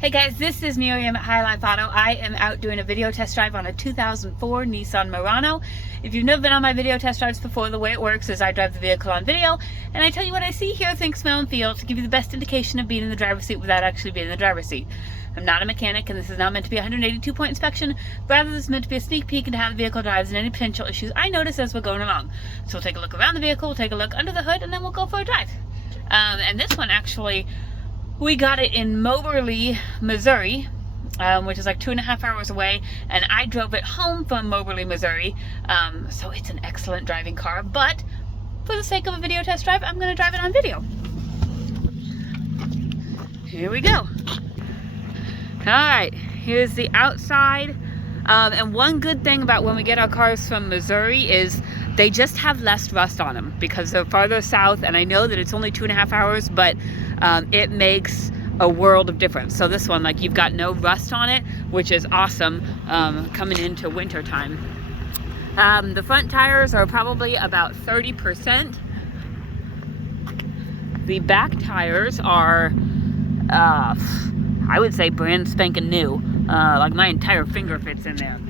Hey guys, this is Miriam at High Life Auto. I am out doing a video test drive on a 2004 Nissan Murano. If you've never been on my video test drives before, the way it works is I drive the vehicle on video and I tell you what I see, hear, think, smell, and feel to give you the best indication of being in the driver's seat without actually being in the driver's seat. I'm not a mechanic and this is not meant to be a 182-point inspection. Rather, this is meant to be a sneak peek into how the vehicle drives and any potential issues I notice as we're going along. So we'll take a look around the vehicle, we'll take a look under the hood, and then we'll go for a drive. And this one actually, we got it in Moberly, Missouri, which is like 2.5 hours away, and I drove it home from Moberly, Missouri, so it's an excellent driving car, but for the sake of a video test drive, I'm going to drive it on video. Here we go. Alright, here's the outside, and one good thing about when we get our cars from Missouri is they just have less rust on them because they're farther south, and I know that it's only 2.5 hours, but it makes a world of difference. So this one, like, you've got no rust on it, which is awesome coming into winter time. The front tires are probably about 30%. The back tires are, I would say, brand spanking new. Like my entire finger fits in there.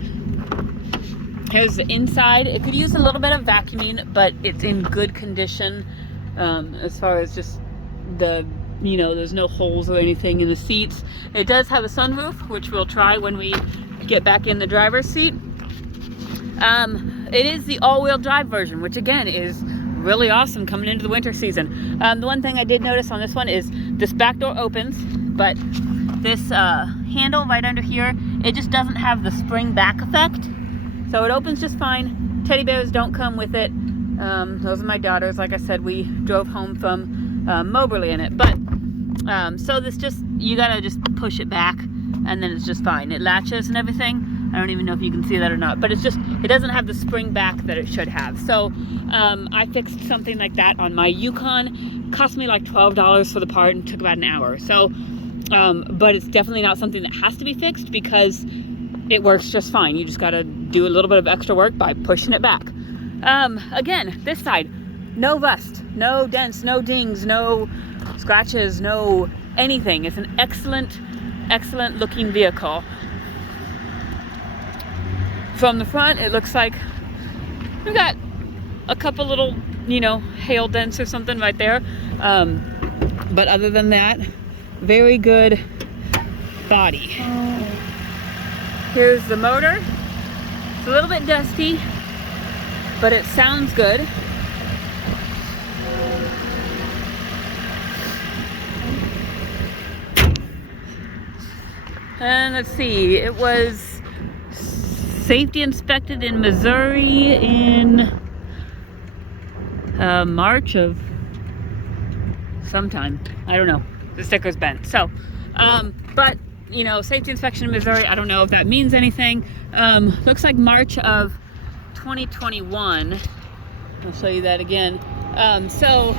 Here's the inside. It could use a little bit of vacuuming, but it's in good condition as far as just the, you know, there's no holes or anything in the seats. It does have a sunroof, which we'll try when we get back in the driver's seat. It is the all-wheel drive version, which again is really awesome coming into the winter season. The one thing I did notice on this one is this back door opens, but this handle right under here, it just doesn't have the spring back effect. So it opens just fine. Teddy bears don't come with it. Those are my daughters. Like I said, we drove home from Moberly in it. But so this just, you gotta just push it back and then it's just fine. It latches and everything. I don't even know if you can see that or not, but it's just, it doesn't have the spring back that it should have. So I fixed something like that on my Yukon. Cost me like $12 for the part and took about an hour. So, but it's definitely not something that has to be fixed because it works just fine. You just gotta do a little bit of extra work by pushing it back. Again, this side, no rust, no dents, no dings, no scratches, no anything. It's an excellent, excellent looking vehicle. From the front, it looks like we've got a couple little, you know, hail dents or something right there. But other than that, very good body. Here's the motor. It's a little bit dusty, but it sounds good. And let's see, it was safety inspected in Missouri in March of sometime. I don't know. The sticker's bent. So, but you know, safety inspection in Missouri, I don't know if that means anything. Looks like March of 2021. I'll show you that again. So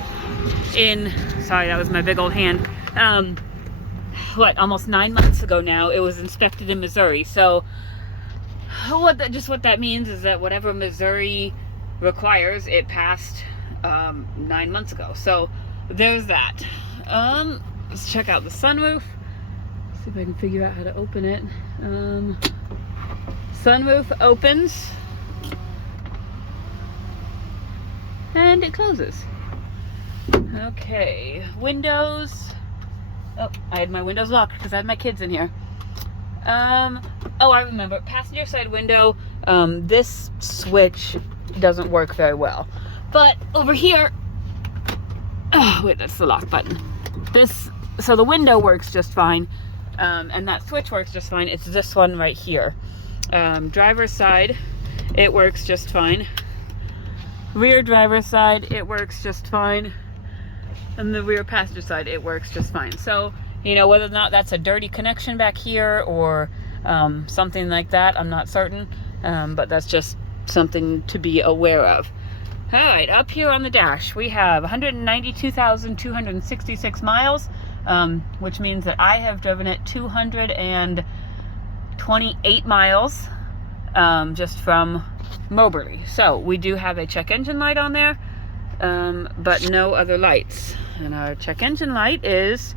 sorry, that was my big old hand. Almost 9 months ago now, it was inspected in Missouri. So what that means is that whatever Missouri requires, it passed 9 months ago. So there's that. Let's check out the sunroof. See if I can figure out how to open it. Sunroof opens and it closes. Okay, windows. Oh, I had my windows locked because I had my kids in here. Oh, I remember. Passenger side window. This switch doesn't work very well. But over here, oh wait, that's the lock button. So the window works just fine. And that switch works just fine. It's this one right here. Driver's side, it works just fine. Rear driver's side, it works just fine. And the rear passenger side, it works just fine. So, you know, whether or not that's a dirty connection back here or something like that, I'm not certain. But that's just something to be aware of. All right, up here on the dash, we have 192,266 miles. Which means that I have driven it 228 miles just from Moberly. So we do have a check engine light on there, but no other lights. And our check engine light is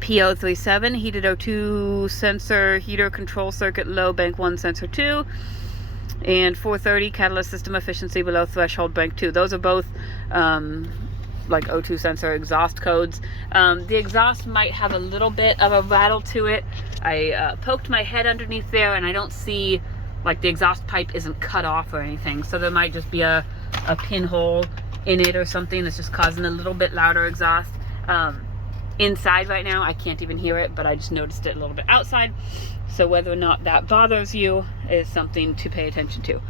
P037, heated O2 sensor, heater control circuit, low, bank 1, sensor 2. And 430, catalyst system efficiency below threshold, bank 2. Those are both like O2 sensor exhaust codes. The exhaust might have a little bit of a rattle to it. I poked my head underneath there and I don't see, like, the exhaust pipe isn't cut off or anything. So there might just be a pinhole in it or something that's just causing a little bit louder exhaust. Inside right now, I can't even hear it, but I just noticed it a little bit outside. So whether or not that bothers you is something to pay attention to.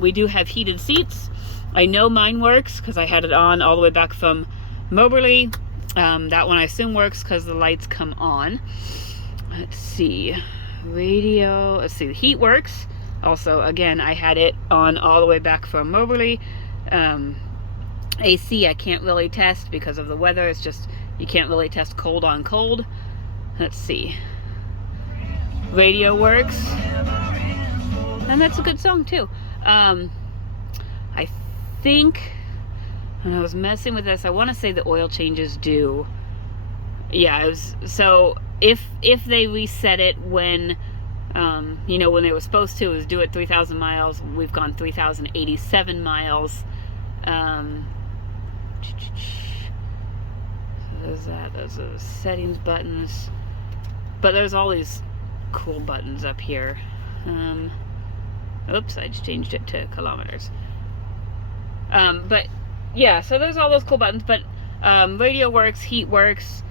We do have heated seats. I know mine works because I had it on all the way back from Moberly. That one I assume works because the lights come on. Let's see. Radio. Let's see. The heat works. Also, again, I had it on all the way back from Moberly. AC I can't really test because of the weather. It's just, you can't really test cold on cold. Let's see. Radio works. And that's a good song too. I think when I was messing with this, I want to say the oil changes do. Yeah, it was, so if they reset it when you know, when they were supposed to, is do it 3,000 miles. We've gone 3,087 miles. So there's that. Those are the settings buttons. But there's all these cool buttons up here. Oops, I just changed it to kilometers. But yeah, so there's all those cool buttons. But radio works, heat works.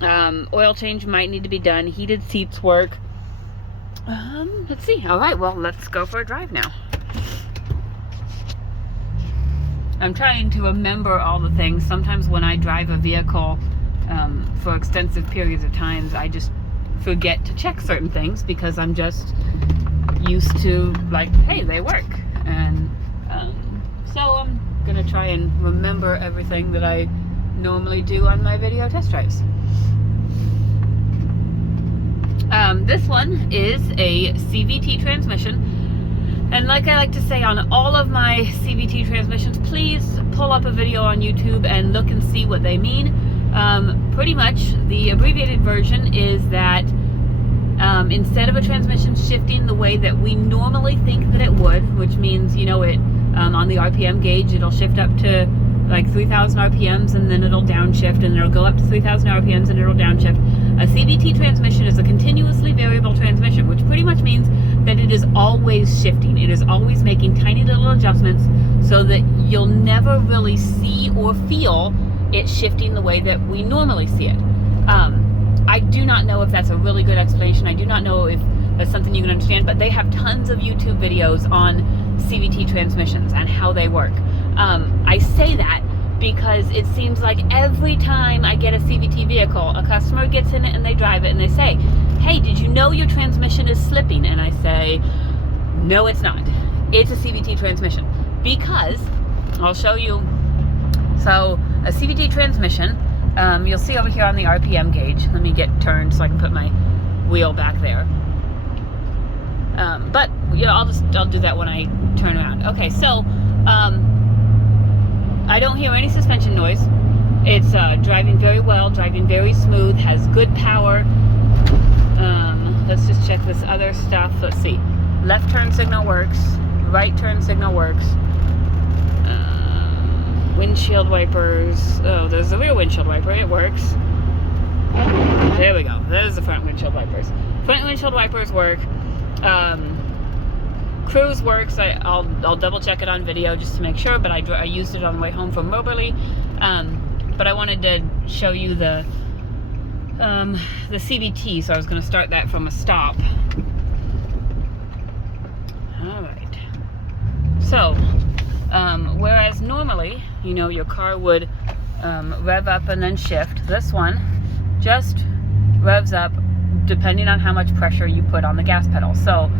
Oil change might need to be done. Heated seats work. Let's see. All right, well, let's go for a drive now. I'm trying to remember all the things. Sometimes when I drive a vehicle for extensive periods of times, I just forget to check certain things because I'm just used to, like, hey, they work. And so I'm gonna try and remember everything that I normally do on my video test drives. This one is a Cvt transmission, and like I like to say on all of my Cvt transmissions, please pull up a video on YouTube and look and see what they mean. Pretty much the abbreviated version is that instead of a transmission shifting the way that we normally think that it would, which means, you know, it on the RPM gauge it'll shift up to like 3,000 RPMs and then it'll downshift, and it'll go up to 3,000 RPMs and it'll downshift. A Cvt transmission is a continuously variable transmission, which pretty much means that it is always shifting. It is always making tiny little adjustments so that you'll never really see or feel it shifting the way that we normally see it. I do not know if that's a really good explanation. I do not know if that's something you can understand, but they have tons of YouTube videos on Cvt transmissions and how they work. I say that because it seems like every time I get a Cvt vehicle, a customer gets in it and they drive it and they say, hey, did you know your transmission is slipping? And I say, no, it's not. It's a Cvt transmission. Because, I'll show you. So, a Cvt transmission, you'll see over here on the RPM gauge. Let me get turned so I can put my wheel back there. But, you know, I'll do that when I turn around. Okay, so, I don't hear any suspension noise. It's driving very well, driving very smooth, has good power. Let's just check this other stuff. Let's see. Left turn signal works. Right turn signal works. Windshield wipers. Oh, there's the rear windshield wiper. It works. There we go. There's the front windshield wipers. Front windshield wipers work. Cruise works. I'll double check it on video just to make sure, but I used it on the way home from Moberly. But I wanted to show you the CVT, so I was going to start that from a stop. All right. So, whereas normally, you know, your car would rev up and then shift, this one just revs up depending on how much pressure you put on the gas pedal. So,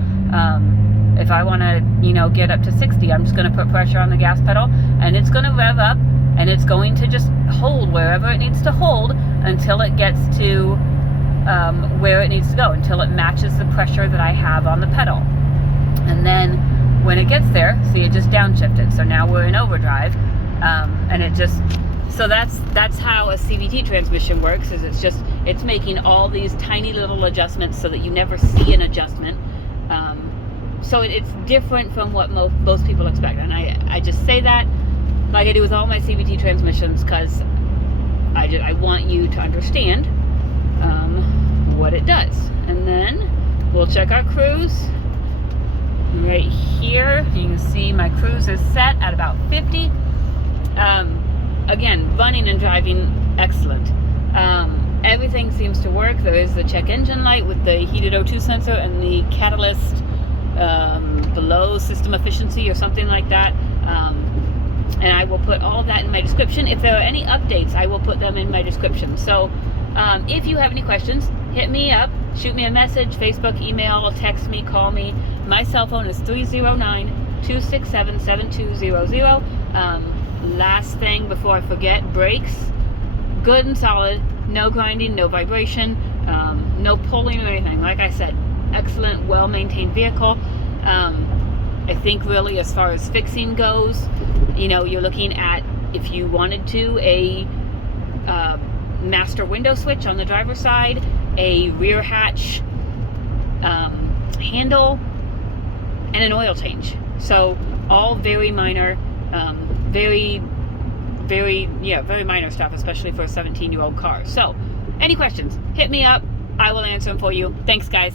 if I want to, you know, get up to 60, I'm just going to put pressure on the gas pedal, and it's going to rev up, and it's going to just hold wherever it needs to hold until it gets to where it needs to go, until it matches the pressure that I have on the pedal. And then when it gets there, see, it just downshifted. So now we're in overdrive, and it just, so that's how a CVT transmission works. Is it's making all these tiny little adjustments so that you never see an adjustment. So it's different from what most people expect. And I just say that like I do with all my CVT transmissions, because I want you to understand what it does. And then we'll check our cruise. Right here, you can see my cruise is set at about 50. Again, running and driving, excellent. Everything seems to work. There is the check engine light with the heated O2 sensor and the catalyst below system efficiency or something like that. And I will put all of that in my description. If there are any updates, I will put them in my description. So if you have any questions, hit me up, shoot me a message, Facebook, email, text me, call me. My cell phone is 309-267-7200. Last thing before I forget, brakes, good and solid, no grinding, no vibration, no pulling or anything. Like I said, excellent, well-maintained vehicle. I think really as far as fixing goes, you know, you're looking at, if you wanted to, a master window switch on the driver's side, a rear hatch handle, and an oil change. So all very minor, very minor stuff, especially for a 17-year-old car. So any questions, hit me up. I will answer them for you. Thanks, guys.